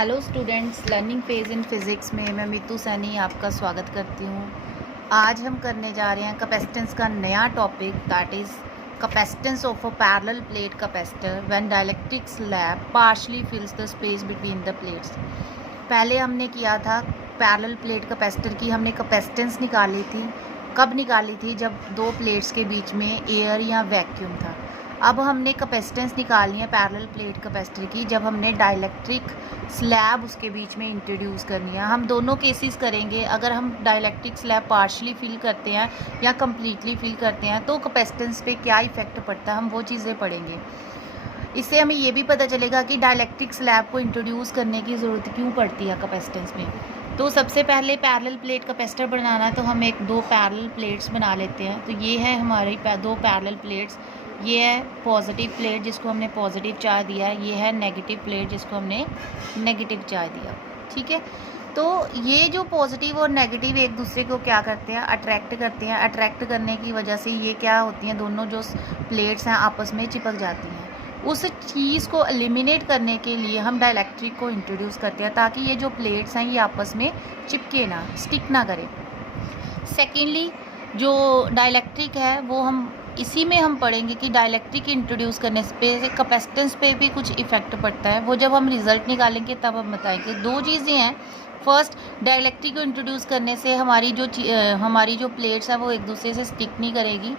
Hello students, learning phase in physics में मैं मीतू सैनी आपका स्वागत करती हूँ। आज हम करने जा रहे हैं कैपेसिटेंस का नया topic, that is capacitance of a parallel plate capacitor when dielectric slab partially फिल्स the space between the plates. पहले हमने किया था पैरेलल प्लेट कैपेसिटर की, हमने कैपेसिटेंस निकाली थी। कब निकाली थी? जब दो प्लेट्स के बीच में एयर या वैक्यूम था। अब हमने कैपेसिटेंस निकालनी है पैरेलल प्लेट कैपेसिटर की जब हमने डाइलेक्ट्रिक स्लैब उसके बीच में इंट्रोड्यूस करनी है। हम दोनों केसेस करेंगे। अगर हम डाइलेक्ट्रिक स्लैब पार्शली फिल करते हैं या कम्प्लीटली फिल करते हैं तो कैपेसिटेंस पे क्या इफेक्ट पड़ता है, हम वो चीज़ें पढ़ेंगे। इससे हमें ये भी पता चलेगा कि डाइलेक्ट्रिक स्लैब को इंट्रोड्यूस करने की ज़रूरत क्यों पड़ती है कैपेसिटेंस में। तो सबसे पहले पैरेलल प्लेट कैपेसिटर बनाना है तो हम दो पैरेलल प्लेट्स बना लेते हैं। तो ये है हमारी दो पैरेलल प्लेट्स। ये है पॉजिटिव प्लेट जिसको हमने पॉजिटिव चार्ज दिया, ये है नेगेटिव प्लेट जिसको हमने नेगेटिव चार्ज दिया। ठीक है, तो ये जो पॉजिटिव और नेगेटिव एक दूसरे को क्या करते हैं, अट्रैक्ट करते हैं। अट्रैक्ट करने की वजह से ये क्या होती हैं, दोनों जो प्लेट्स हैं आपस में चिपक जाती हैं। उस चीज़ को एलिमिनेट करने के लिए हम डाइलेक्ट्रिक को इंट्रोड्यूस करते हैं ताकि ये जो प्लेट्स हैं ये आपस में चिपके ना, स्टिक ना करें। सेकेंडली जो डाइलेक्ट्रिक है वो इसी में हम पढ़ेंगे कि डाइलेक्ट्रिक इंट्रोड्यूस करने पे कैपेसिटेंस पे भी कुछ इफेक्ट पड़ता है। वो जब हम रिजल्ट निकालेंगे तब हम बताएंगे। दो चीज़ें हैं। फर्स्ट, डाइलेक्ट्रिक को इंट्रोड्यूस करने से हमारी जो प्लेट्स हैं वो एक दूसरे से स्टिक नहीं करेगी।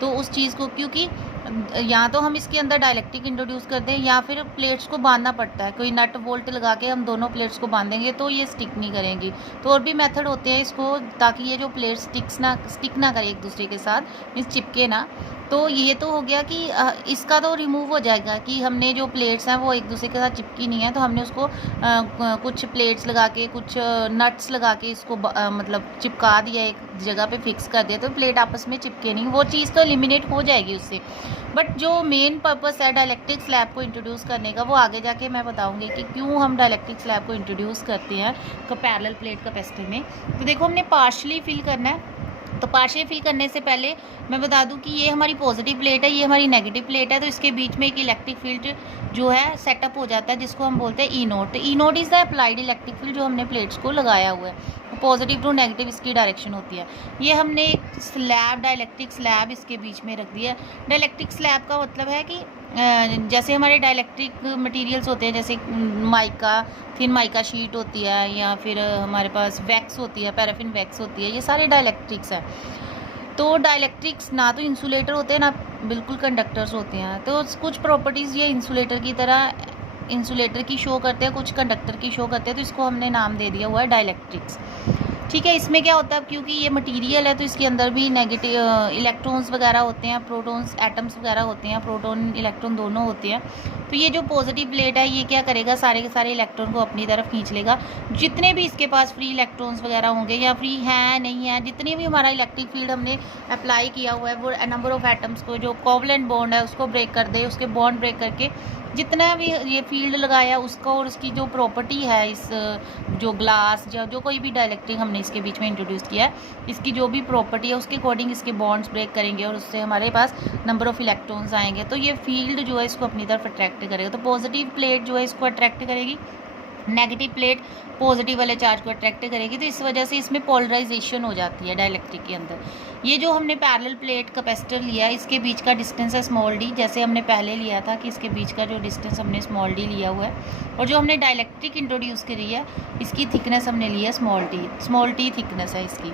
तो उस चीज़ को, क्योंकि या तो हम इसके अंदर डाइलेक्ट्रिक इंट्रोड्यूस कर दें या फिर प्लेट्स को बांधना पड़ता है। कोई नट बोल्ट लगा के हम दोनों प्लेट्स को बांधेंगे तो ये स्टिक नहीं करेंगी। तो और भी मेथड होते हैं इसको, ताकि ये जो प्लेट स्टिक ना करे एक दूसरे के साथ, मीन्स चिपके ना। तो ये तो हो गया कि इसका तो रिमूव हो जाएगा कि हमने जो प्लेट्स हैं वो एक दूसरे के साथ चिपकी नहीं है, तो हमने उसको कुछ प्लेट्स लगा के, कुछ नट्स लगा के इसको मतलब चिपका दिया, एक जगह पे फिक्स कर दिया, तो प्लेट आपस में चिपके नहीं। वो चीज़ तो एलिमिनेट हो जाएगी उससे। बट जो मेन पर्पस है डाइलेक्ट्रिक स्लैब को इंट्रोड्यूस करने का, वो आगे जाके मैं बताऊंगी कि क्यों हम डाइलेक्ट्रिक स्लैब को इंट्रोड्यूस करते हैं पैरेलल प्लेट कैपेसिटर में। तो देखो, हमने पार्शली फिल करना है। तो पार्शियल फिल करने से पहले मैं बता दूं कि ये हमारी पॉजिटिव प्लेट है, ये हमारी नेगेटिव प्लेट है। तो इसके बीच में एक इलेक्ट्रिक फील्ड जो है सेटअप हो जाता है जिसको हम बोलते हैं ई नोट। तो E naught is the applied electric field जो हमने प्लेट्स को लगाया हुआ है। पॉजिटिव टू नेगेटिव इसकी डायरेक्शन होती है। ये हमने एक स्लैब, डाइलेक्ट्रिक स्लैब इसके बीच में रख दिया। डाइलेक्ट्रिक स्लैब का मतलब है कि जैसे हमारे डाइलेक्ट्रिक मटेरियल्स होते हैं, जैसे माइका, थिन माइका शीट होती है, या फिर हमारे पास वैक्स होती है, पैराफिन वैक्स होती है, ये सारे डाइलेक्ट्रिक्स हैं। तो डाइलेक्ट्रिक्स ना तो इंसुलेटर होते हैं ना बिल्कुल कंडक्टर्स होते हैं। तो कुछ प्रॉपर्टीज़ ये इंसुलेटर की तरह, इंसुलेटर की शो करते हैं, कुछ कंडक्टर की शो करते हैं। तो इसको हमने नाम दे दिया हुआ है डाइलेक्ट्रिक्स। ठीक है, इसमें क्या होता है, क्योंकि ये मटेरियल है तो इसके अंदर भी नेगेटिव इलेक्ट्रॉन्स वगैरह होते हैं, प्रोटॉन्स, एटम्स वगैरह होते हैं, प्रोटॉन इलेक्ट्रॉन दोनों होते हैं। तो ये जो पॉजिटिव प्लेट है ये क्या करेगा, सारे के सारे इलेक्ट्रॉन को अपनी तरफ खींच लेगा। जितने भी इसके पास फ्री इलेक्ट्रॉन्स वगैरह होंगे या फ्री हैं नहीं है, जितने भी हमारा इलेक्ट्रिक फील्ड हमने अप्लाई किया हुआ है, वो नंबर ऑफ एटम्स को, जो कोवलेंट बॉन्ड है उसको ब्रेक कर दे, उसके बॉन्ड ब्रेक करके जितना भी ये फील्ड लगाया उसका, और उसकी जो प्रॉपर्टी है, इस जो ग्लास या जो कोई भी डाइलेक्ट्रिक हमने इसके बीच में इंट्रोड्यूस किया है, इसकी जो भी प्रॉपर्टी है उसके अकॉर्डिंग इसके बॉन्ड्स ब्रेक करेंगे और उससे हमारे पास नंबर ऑफ इलेक्ट्रॉन्स आएंगे। तो ये फील्ड जो है इसको अपनी तरफ अट्रैक्ट करेगा। तो पॉजिटिव प्लेट जो है इसको अट्रैक्ट करेगी, नेगेटिव प्लेट पॉजिटिव वाले चार्ज को अट्रैक्ट करेगी। तो इस वजह से इसमें पोलराइजेशन हो जाती है डाइलेक्ट्रिक के अंदर। ये जो हमने पैरेलल प्लेट कैपेसिटर लिया है, इसके बीच का डिस्टेंस है स्मॉल डी, जैसे हमने पहले लिया था कि इसके बीच का जो डिस्टेंस हमने स्मॉल डी लिया हुआ है। और जो हमने डाइलेक्ट्रिक इंट्रोड्यूस करी है इसकी थिकनेस हमने ली है स्मॉल टी थिकनेस है इसकी।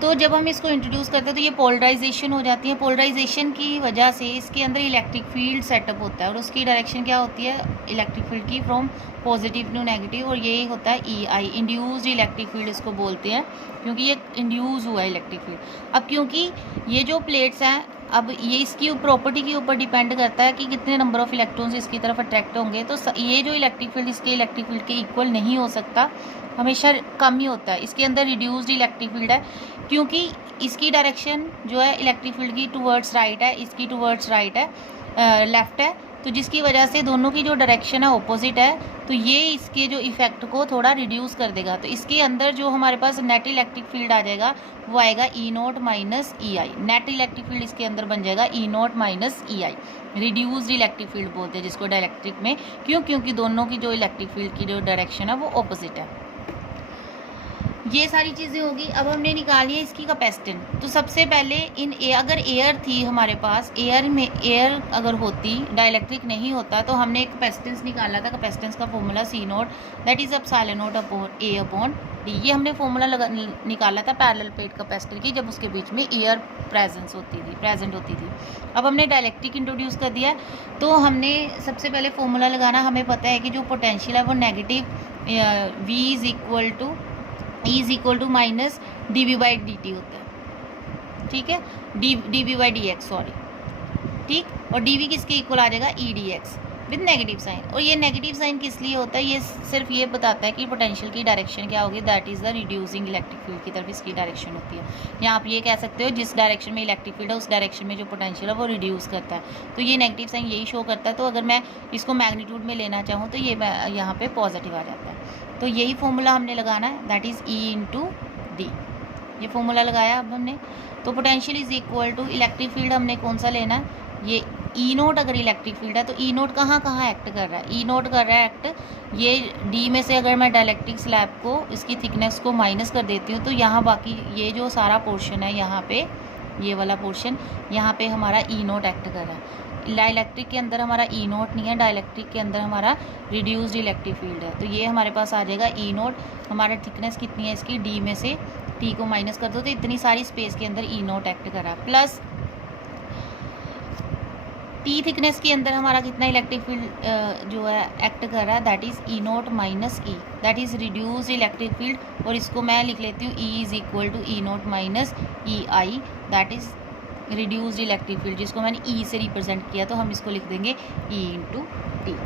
तो जब हम इसको इंट्रोड्यूस करते हैं तो ये पोलराइजेशन हो जाती है। पोलराइजेशन की वजह से इसके अंदर इलेक्ट्रिक फील्ड सेटअप होता है, और उसकी डायरेक्शन क्या होती है इलेक्ट्रिक फील्ड की, फ्रॉम पॉजिटिव टू नेगेटिव। और यही होता है ई आई, इंड्यूस्ड इलेक्ट्रिक फील्ड इसको बोलते हैं, क्योंकि ये इंड्यूस हुआ है इलेक्ट्रिक फील्ड। अब क्योंकि ये जो प्लेट्स हैं, अब ये इसकी प्रॉपर्टी के ऊपर डिपेंड करता है कि कितने नंबर ऑफ इलेक्ट्रॉन्स इसकी तरफ अट्रैक्ट होंगे। तो ये जो इलेक्ट्रिक फील्ड इसके इलेक्ट्रिक फील्ड के इक्वल नहीं हो सकता, हमेशा कम ही होता है। इसके अंदर रिड्यूस्ड इलेक्ट्रिक फील्ड है, क्योंकि इसकी डायरेक्शन जो है इलेक्ट्रिक फील्ड की टूवर्ड्स राइट है, इसकी टूवर्ड्स राइट है, लेफ्ट है। तो जिसकी वजह से दोनों की जो डायरेक्शन है ऑपोजिट है, तो ये इसके जो इफेक्ट को थोड़ा रिड्यूस कर देगा। तो इसके अंदर जो हमारे पास नेट इलेक्ट्रिक फील्ड आ जाएगा वो आएगा E naught minus E I. Net electric field इसके अंदर बन जाएगा E naught minus E I. Reduced electric field बोलते हैं जिसको डायरेक्ट्रिक में, क्योंकि दोनों की जो इलेक्ट्रिक फील्ड की जो डायरेक्शन है वो ऑपोजिट है। ये सारी चीज़ें होगी। अब हमने निकाली है इसकी कैपेसिटेंस। तो सबसे पहले अगर एयर थी हमारे पास, एयर अगर होती, डाइलेक्ट्रिक नहीं होता, तो हमने एक कैपेसिटेंस निकाला था। कैपेसिटेंस का formula C naught that is epsilon naught upon A upon D. ये हमने फॉर्मूला निकाला था पैरेलल प्लेट कैपेसिटर की, जब उसके बीच में एयर प्रेजेंट होती थी। अब हमने डाइलेक्ट्रिक इंट्रोड्यूस कर दिया। तो हमने सबसे पहले फॉर्मूला लगाना, हमें पता है कि जो पोटेंशियल है वो negative V is equal to minus D V by D T होता है, ठीक है, D V by D X, sorry, ठीक। और डी वी किसके इक्वल आ जाएगा, E D X with negative sign. और ये नेगेटिव साइन किस लिए होता है, ये सिर्फ ये बताता है कि पोटेंशियल की डायरेक्शन क्या होगी, that is the reducing electric field की तरफ इसकी डायरेक्शन होती है। या आप ये कह सकते हो जिस डायरेक्शन में इलेक्ट्रिक फील्ड है उस डायरेक्शन में जो पोटेंशियल है वो रिड्यूस करता है। तो ये नेगेटिव साइन यही शो करता है। तो अगर मैं इसको मैग्नीट्यूड में लेना चाहूँ तो ये यहाँ पे पॉजिटिव आ जाता है। तो यही फॉर्मूला हमने लगाना है, that is E into D. ये फॉर्मूला लगाया अब हमने। तो potential is equal to electric field हमने कौन सा लेना है, ये ई नोट। अगर इलेक्ट्रिक फील्ड है तो ई नोट कहाँ एक्ट कर रहा है, ई नोट कर रहा है एक्ट ये डी में से। अगर मैं डाइलेक्ट्रिक स्लैब को, इसकी थिकनेस को माइनस कर देती हूँ तो यहाँ बाकी ये जो सारा पोर्शन है, यहाँ पे ये वाला पोर्शन, यहाँ पे हमारा ई नोट एक्ट कर रहा है। डाइलेक्ट्रिक के अंदर हमारा ई नोट नहीं है, डाइलेक्ट्रिक के अंदर हमारा रिड्यूस्ड इलेक्ट्रिक फील्ड है। तो ये हमारे पास आ जाएगा ई नोट। हमारा थिकनेस कितनी है इसकी, डी में से टी को माइनस कर दो तो इतनी सारी स्पेस के अंदर ई नोट एक्ट कर रहा है, प्लस टी थिकनेस के अंदर हमारा कितना इलेक्ट्रिक फील्ड जो है एक्ट कर रहा है, that is E naught minus E, that is reduced electric field. और इसको मैं लिख लेती हूँ E is equal to E naught minus E I, that is reduced electric field, जिसको मैंने ई से रिप्रेजेंट किया। तो हम इसको लिख देंगे ई इंटू टी।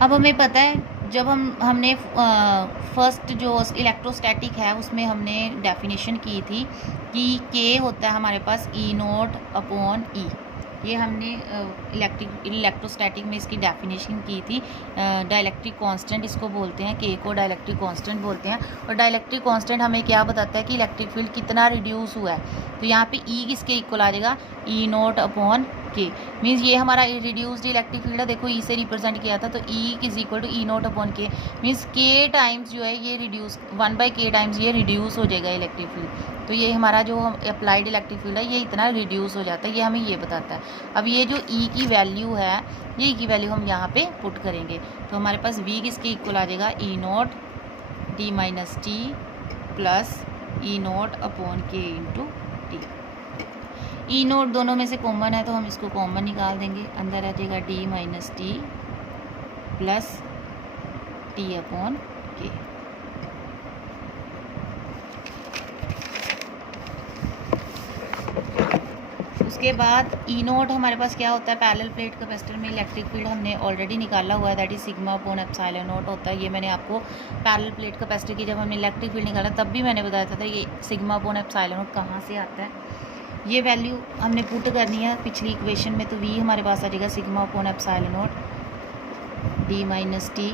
अब हमें पता है जब हमने फर्स्ट जो इलेक्ट्रोस्टैटिक है उसमें हमने डेफिनेशन की थी कि के होता है हमारे पास ई नोट अपॉन ई। ये हमने इलेक्ट्रोस्टैटिक में इसकी डेफिनेशन की थी। डाइलेक्ट्रिक कांस्टेंट इसको बोलते हैं, के को डाइलेक्ट्रिक कांस्टेंट बोलते हैं। और डाइलेक्ट्रिक कांस्टेंट हमें क्या बताता है कि इलेक्ट्रिक फील्ड कितना रिड्यूस हुआ है। तो यहाँ पे ई किसके इक्वल आ जाएगा, E naught upon K. Means ये हमारा रिड्यूस्ड इलेक्ट्रिक फील्ड है, देखो ई से रिप्रेजेंट किया था, तो E is equal to E naught upon K. Means K times जो है ये रिड्यूस, 1/k टाइम्स ये रिड्यूस हो जाएगा इलेक्ट्रिक फील्ड। तो ये हमारा जो अप्लाइड इलेक्ट्रिक फील्ड है ये इतना रिड्यूस हो जाता है, ये हमें ये बताता है। अब ये जो ई की वैल्यू है, ये ई की वैल्यू हम यहाँ पे पुट करेंगे। तो हमारे पास वी किसके इक्वल आ जाएगा, E naught D minus T plus E naught upon के इंटू टी। ई नोट दोनों में से कॉमन है तो हम इसको कॉमन निकाल देंगे, अंदर आ जाएगा D minus T plus T upon के। उसके बाद ई नोट हमारे पास क्या होता है, पैरेलल प्लेट कैपेसिटर में इलेक्ट्रिक फील्ड हमने ऑलरेडी निकाला हुआ है, that is sigma upon epsilon note होता है। ये मैंने आपको पैरेलल प्लेट कैपेसिटर की जब हमने इलेक्ट्रिक फील्ड निकाला तब भी मैंने बताया था ये सिग्मा अपॉन एप्सिलॉन नोट कहाँ से आता है। ये वैल्यू हमने पुट करनी है पिछली इक्वेशन में। तो वी हमारे पास आ जाएगा sigma upon epsilon note D minus T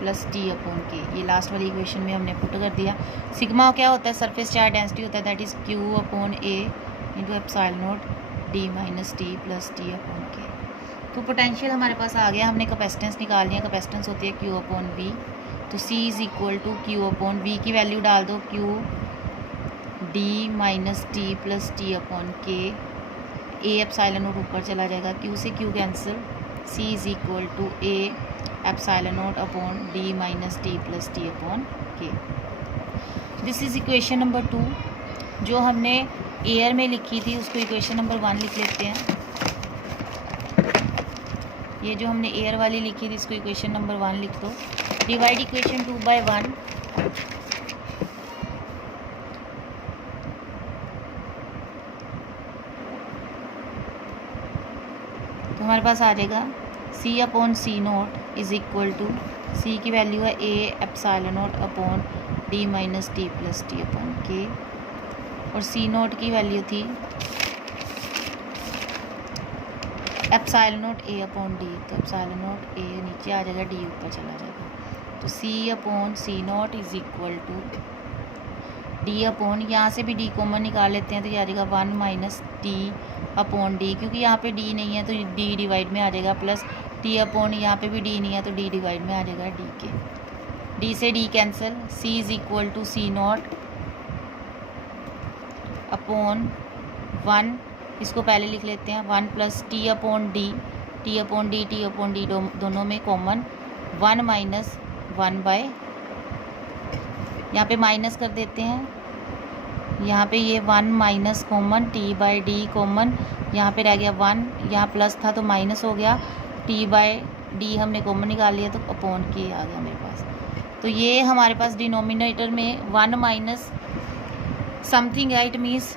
plus T upon के। ये लास्ट वाली इक्वेशन में हमने पुट कर दिया। सिग्मा क्या होता है, सरफेस चार्ज डेंसिटी होता है, that is Q upon A into epsilon note D minus T plus T upon के। तो पोटेंशियल हमारे पास आ गया। हमने कैपेसिटेंस निकालनी है, कैपेसिटेंस होती है क्यू अपॉन वी। तो C is equal to Q upon V की वैल्यू डाल दो, Q D minus T plus T upon K. A epsilon naught ऊपर चला जाएगा, क्यू से Q cancel, C is equal to A epsilon naught upon D minus T plus T upon K. This is equation number 2। जो हमने air में लिखी थी उसको इक्वेशन नंबर 1 लिख लेते हैं। ये जो हमने एयर वाली लिखी थी इसको इक्वेशन नंबर 1 लिख दो। Divide equation 2 by 1। तो हमारे पास आ जाएगा C upon C naught is equal to, C की वैल्यू है A epsilon naught upon D minus T plus T upon K. और सी नोट की वैल्यू थी epsilon naught A upon D, तो एप्सिलॉन नॉट ए नीचे आ जाएगा, D ऊपर चला जाएगा। तो C upon C naught is equal to D upon, यहाँ से भी डी कॉमन निकाल लेते हैं तो ये आ जाएगा 1 माइनस टी अपॉन डी, क्योंकि यहाँ पे डी नहीं है तो डी डिवाइड में आ जाएगा, प्लस टी अपॉन यहाँ पे भी डी नहीं है तो डी डिवाइड में आ जाएगा डी के, डी से D cancel, C is equal to C naught upon 1, इसको पहले लिख लेते हैं 1 plus T upon D, T upon D, T upon D दोनों में कॉमन, 1 माइनस 1 बाय, यहाँ पे माइनस कर देते हैं, यहाँ पे ये 1 minus common, T by D common, यहाँ पे रह गया 1, यहाँ प्लस था तो माइनस हो गया, टी बाय डी हमने कॉमन निकाल लिया तो अपॉन के आ गया मेरे पास। तो ये हमारे पास डिनोमिनेटर में 1 माइनस समथिंग है, it means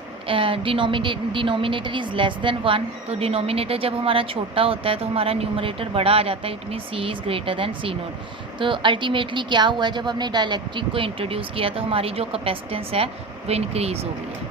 denominator is less than 1, तो डिनोमिनेटर जब हमारा छोटा होता है तो हमारा न्यूमरेटर बड़ा आ जाता है, it means C is greater than C naught. तो अल्टीमेटली क्या हुआ है, जब हमने डाइलेक्ट्रिक को इंट्रोड्यूस किया तो हमारी जो कैपेसिटेंस है वो इंक्रीज़ हो गई है।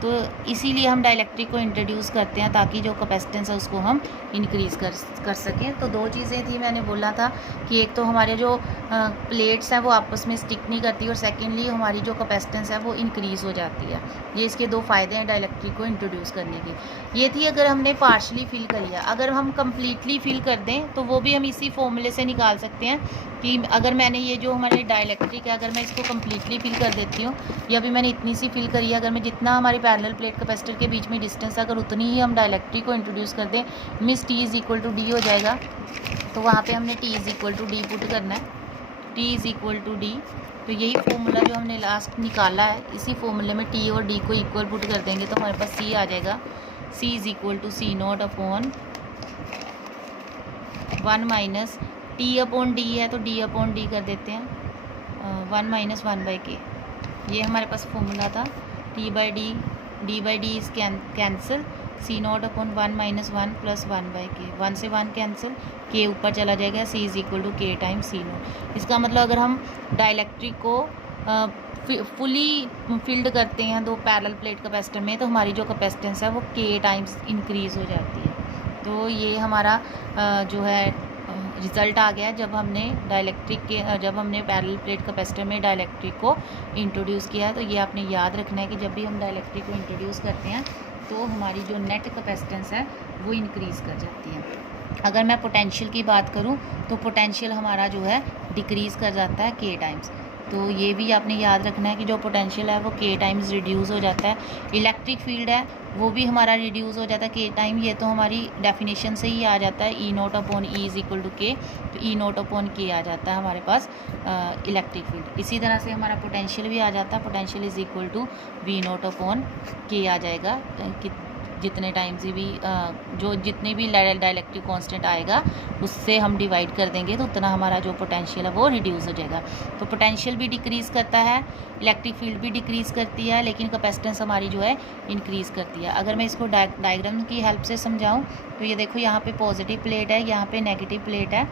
तो इसीलिए हम डाइलेक्ट्रिक को इंट्रोड्यूस करते हैं ताकि जो कैपेसिटेंस है उसको हम इंक्रीज़ कर सकें। तो दो चीज़ें थी, मैंने बोला था कि एक तो हमारे जो प्लेट्स हैं वो आपस में स्टिक नहीं करती, और सेकेंडली हमारी जो कैपेसिटेंस है वो इंक्रीज़ हो जाती है। ये इसके दो फ़ायदे हैं डाइलेक्ट्रिक को इंट्रोड्यूस करने के। ये थी अगर हमने पार्शली फिल कर लिया, अगर हम कम्प्लीटली फिल कर दें तो वो भी हम इसी फॉर्मूले से निकाल सकते हैं कि अगर मैंने ये जो हमारे डाइलेक्ट्रिक है अगर मैं इसको कम्प्लीटली फिल कर देती हूँ, या अभी मैंने इतनी सी फिल करी है, अगर मैं जितना हमारी पैरेलल प्लेट कैपेसिटर के बीच में डिस्टेंस है अगर उतनी ही हम डाइलेक्ट्रिक को इंट्रोड्यूस कर दें, means T is equal to D हो जाएगा। तो वहाँ पे हमने T is equal to D put करना है, T is equal to D. तो यही फॉर्मूला जो हमने लास्ट निकाला है, इसी फॉर्मूले में टी और डी को इक्वल पुट कर देंगे तो हमारे पास सी आ जाएगा, C is equal to C naught upon 1 minus T upon D है तो डी अपॉन डी कर देते हैं, 1 माइनस 1 बाई के। ये हमारे पास फॉर्मूला था, T by D is cancel, C naught upon 1 minus 1 plus 1 by K, 1 से 1 कैंसिल, के ऊपर चला जाएगा, C is equal to K time C naught. इसका मतलब अगर हम डाइलेक्ट्रिक को फुली फिल्ड करते हैं दो पैरेलल प्लेट कैपेसिटर में तो हमारी जो कैपेसिटेंस है वो के टाइम्स इंक्रीज़ हो जाती है। तो ये हमारा जो है रिज़ल्ट आ गया जब हमने पैरेलल प्लेट कैपेसिटर में डाइलेक्ट्रिक को इंट्रोड्यूस किया है। तो ये आपने याद रखना है कि जब भी हम डाइलेक्ट्रिक को इंट्रोड्यूस करते हैं तो हमारी जो नेट कैपेसिटेंस है वो इंक्रीज़ कर जाती है। अगर मैं पोटेंशियल की बात करूं तो पोटेंशियल हमारा जो है डिक्रीज़ कर जाता है के टाइम्स। तो ये भी आपने याद रखना है कि जो पोटेंशियल है वो के टाइम्स रिड्यूस हो जाता है। इलेक्ट्रिक फील्ड है वो भी हमारा रिड्यूस हो जाता है के टाइम, ये तो हमारी डेफिनेशन से ही आ जाता है, E naught upon E is equal to K, तो ई नॉट अपॉन के आ जाता है हमारे पास इलेक्ट्रिक फील्ड। इसी तरह से हमारा पोटेंशियल भी आ जाता है, potential is equal to V naught upon K आ जाएगा, कि जितने टाइम्स भी जो जितने भी डाइलेक्ट्रिक कांस्टेंट आएगा उससे हम डिवाइड कर देंगे तो उतना हमारा जो पोटेंशियल है वो रिड्यूस हो जाएगा। तो पोटेंशियल भी डिक्रीज़ करता है, इलेक्ट्रिक फील्ड भी डिक्रीज़ करती है, लेकिन कैपेसिटेंस हमारी जो है इंक्रीज़ करती है। अगर मैं इसको डायग्राम की हेल्प से समझाऊँ तो ये देखो, यहाँ पे पॉजिटिव प्लेट है, यहाँ पे नेगेटिव प्लेट है।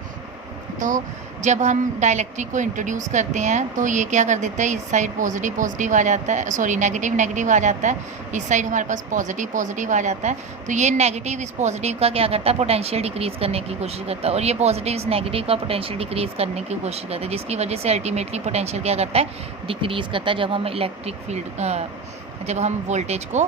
तो जब हम डाइलेक्ट्रिक को इंट्रोड्यूस करते हैं तो ये क्या कर देता है, इस साइड पॉजिटिव आ जाता है, सॉरी नेगेटिव आ जाता है, इस साइड हमारे पास पॉजिटिव आ जाता है। तो ये नेगेटिव इस पॉजिटिव का क्या करता है, पोटेंशियल डिक्रीज़ करने की कोशिश करता है, और ये पॉजिटिव इस नेगेटिव का पोटेंशियल डिक्रीज़ करने की कोशिश करता है, जिसकी वजह से अल्टीमेटली पोटेंशियल क्या करता है, डिक्रीज़ करता है जब हम वोल्टेज को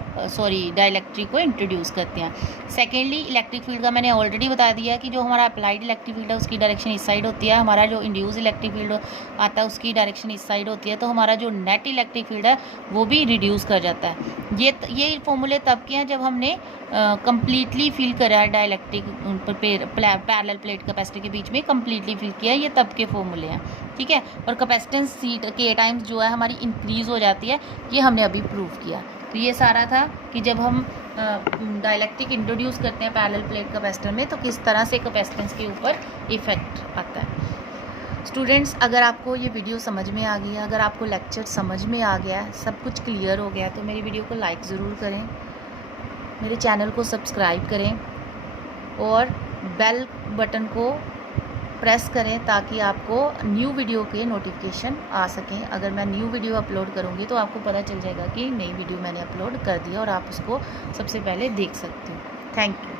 डाइलेक्ट्रिक को इंट्रोड्यूस करते हैं। सेकेंडली इलेक्ट्रिक फील्ड का मैंने ऑलरेडी बता दिया कि जो हमारा अप्लाइड इलेक्ट्रिक फील्ड है उसकी डायरेक्शन इस साइड होती है, हमारा जो इंड्यूस इलेक्ट्रिक फील्ड आता है उसकी डायरेक्शन इस साइड होती है। तो हमारा जो नेट इलेक्ट्रिक फील्ड है वो भी रिड्यूस कर जाता है। ये फॉर्मूले तब के हैं जब हमने कम्प्लीटली फिल करा है डाइलेक्ट्रिक पैरेलल प्लेट कैपेसिटर के बीच में कम्प्लीटली फिल किया है, ये तब के फॉर्मूले हैं, ठीक है। और कैपेसिटेंस सी के टाइम्स जो है हमारी इंक्रीज़ हो जाती है, ये हमने अभी प्रूव किया। तो ये सारा था कि जब हम डाइलेक्ट्रिक इंट्रोड्यूस करते हैं पैरेलल प्लेट कैपेसिटर में तो किस तरह से कैपेसिटेंस के ऊपर इफ़ेक्ट आता है। स्टूडेंट्स, अगर आपको ये वीडियो समझ में आ गई है, अगर आपको लेक्चर समझ में आ गया है, सब कुछ क्लियर हो गया, तो मेरी वीडियो को लाइक ज़रूर करें, मेरे चैनल को सब्सक्राइब करें और बेल बटन को प्रेस करें ताकि आपको न्यू वीडियो के नोटिफिकेशन आ सकें। अगर मैं न्यू वीडियो अपलोड करूँगी तो आपको पता चल जाएगा कि नई वीडियो मैंने अपलोड कर दिया और आप उसको सबसे पहले देख सकते हो। Thank you.